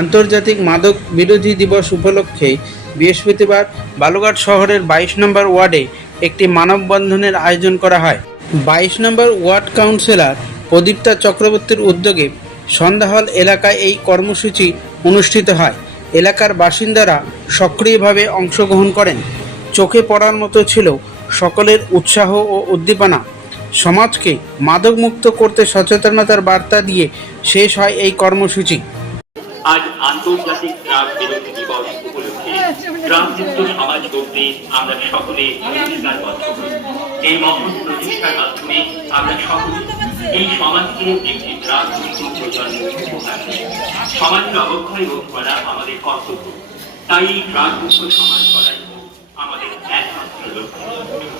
আন্তর্জাতিক মাদক বিরোধী দিবস উপলক্ষে বৃহস্পতিবার বালুঘাট শহরের বাইশ নম্বর ওয়ার্ডে একটি মানববন্ধনের আয়োজন করা হয়। বাইশ নম্বর ওয়ার্ড কাউন্সিলর প্রদীপ্তা চক্রবর্তীর উদ্যোগে সন্ধ্যাহল এলাকায় এই কর্মসূচি অনুষ্ঠিত হয়। এলাকার বাসিন্দারা সক্রিয়ভাবে অংশগ্রহণ করেন। চোখে পড়ার মতো ছিল সকলের উৎসাহ ও উদ্দীপনা। সমাজকে মাদকমুক্ত করতে সচেতনতার বার্তা দিয়ে শেষ হয় এই কর্মসূচি। আজ আন্তর্জাতিক ড্রাগ বিরোধী দিবস উপলক্ষে ড্রাগমুক্ত সমাজ গড়তে আমরা সকলে অঙ্গীকারবদ্ধ এই মহৎ প্রচেষ্টার মাধ্যমে আমরা সকলে এই সমাজকে একটি ড্রাগ মুক্ত প্রজন্ম উপহার সমাজের অবক্ষয় রোধ করা আমাদের কর্তব্য। তাই এই ড্রাগ মুক্ত সমাজ করাই আমাদের একমাত্র লক্ষ্য।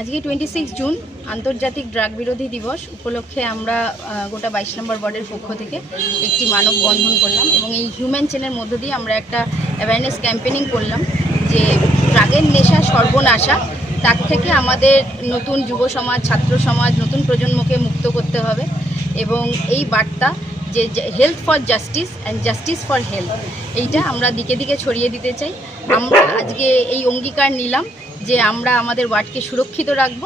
আজকে টোয়েন্টি সিক্স জুন, আন্তর্জাতিক ড্রাগ বিরোধী দিবস। উপলক্ষে আমরা গোটা বাইশ নম্বর ওয়ার্ডের পক্ষ থেকে একটি মানববন্ধন করলাম এবং এই হিউম্যান চেনের মধ্য দিয়ে আমরা একটা অ্যাওয়ারনেস ক্যাম্পেনিং করলাম যে ড্রাগের নেশা সর্বনাশা, তার থেকে আমাদের নতুন যুব সমাজ, ছাত্র সমাজ, নতুন প্রজন্মকে মুক্ত করতে হবে এবং এই বার্তা যে health for justice and justice for health এইটা আমরা দিকে দিকে ছড়িয়ে দিতে চাই। আমরা আজকে এই অঙ্গীকার নিলাম যে আমরা আমাদের ওয়ার্ডকে সুরক্ষিত রাখব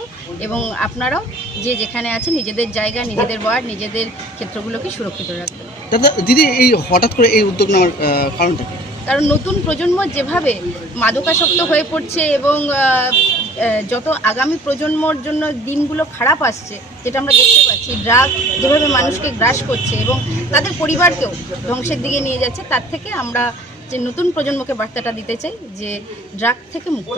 এবং আপনারাও যে যেখানে আছে নিজেদের জায়গা নিজেদের ওয়ার্ড নিজেদের ক্ষেত্রগুলোকে সুরক্ষিত রাখবেন। দাদা এই হঠাৎ করে এই উদ্যোগ নেওয়ার কারণটা কারণ নতুন প্রজন্ম যেভাবে মাদকাসক্ত হয়ে পড়ছে এবং যত আগামী প্রজন্মর জন্য দিনগুলো খারাপ আসছে যেটা আমরা দেখতে পাচ্ছি ড্রাগ যেভাবে মানুষকে গ্রাস করছে এবং তাদের পরিবারকেও ধ্বংসের দিকে নিয়ে যাচ্ছে তার থেকে আমরা যে নতুন প্রজন্মকে বার্তাটা দিতে চাই যে ড্রাগ থেকে মুক্ত